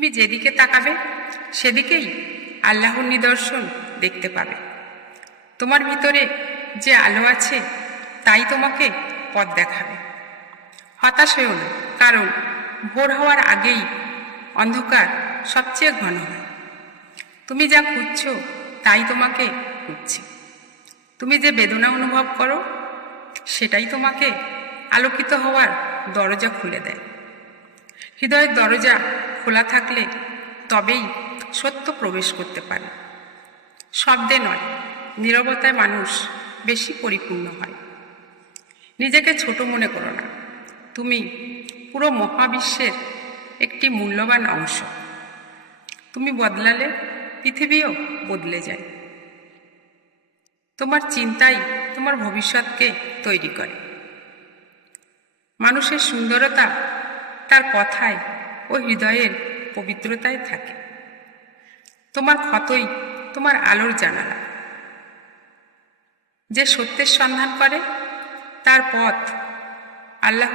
তুমি যেদিকে তাকাবে সেদিকেই আল্লাহর নিদর্শন দেখতে পাবে। তোমার ভিতরে যে আলো আছে তাই তোমাকে পথ দেখাবে। হতাশ হয়েও না, কারণ ভোর হওয়ার আগেই অন্ধকার সবচেয়ে ঘন হয়। তুমি যা খুঁজছ তাই তোমাকে খুঁজছে। তুমি যে বেদনা অনুভব করো সেটাই তোমাকে আলোকিত হওয়ার দরজা খুলে দেয়। হৃদয়ের দরজা খোলা থাকলে তবেই সত্য প্রবেশ করতে পারে। শব্দে নয়, নীরবতায় মানুষ বেশি পরিপূর্ণ হয়। নিজেকে ছোট মনে করো না, তুমি পুরো মহাবিশ্বের একটি মূল্যবান অংশ। তুমি বদলালে পৃথিবীও বদলে যায়। তোমার চিন্তাই তোমার ভবিষ্যৎকে তৈরি করে। মানুষের সুন্দরতা তার কথায় ও হৃদয়ের পবিত্রতায় থাকে। তোমার ক্ষতই তোমার আলোর জানালা। যে সত্যের সন্ধান করে তার পথ আল্লাহ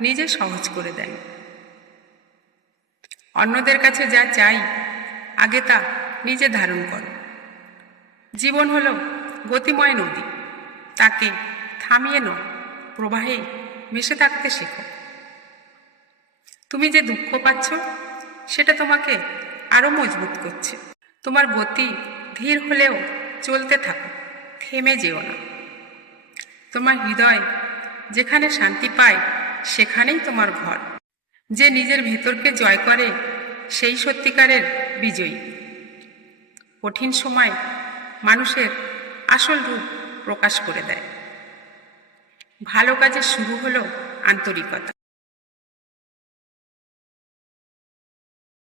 নিজে সহজ করে দেন। অন্যদের কাছে যা চাই আগে তা নিজে ধারণ করো। জীবন হলো গতিময় নদী, তাকে থামিয়ে নয় প্রবাহে মিশে থাকতে শেখো। তুমি যে দুঃখ পাচ্ছ সেটা তোমাকে আরো মজবুত করছে। তোমার গতি ধীর হলেও চলতে থাকো, থেমে যেও না। তোমার হৃদয় যেখানে শান্তি পায় সেখানেই তোমার ঘর। যে নিজের ভেতরকে জয় করে সেই সত্যিকারের বিজয়ী। কঠিন সময় মানুষের আসল রূপ প্রকাশ করে দেয়। ভালো কাজের শুরু হলো আন্তরিকতা।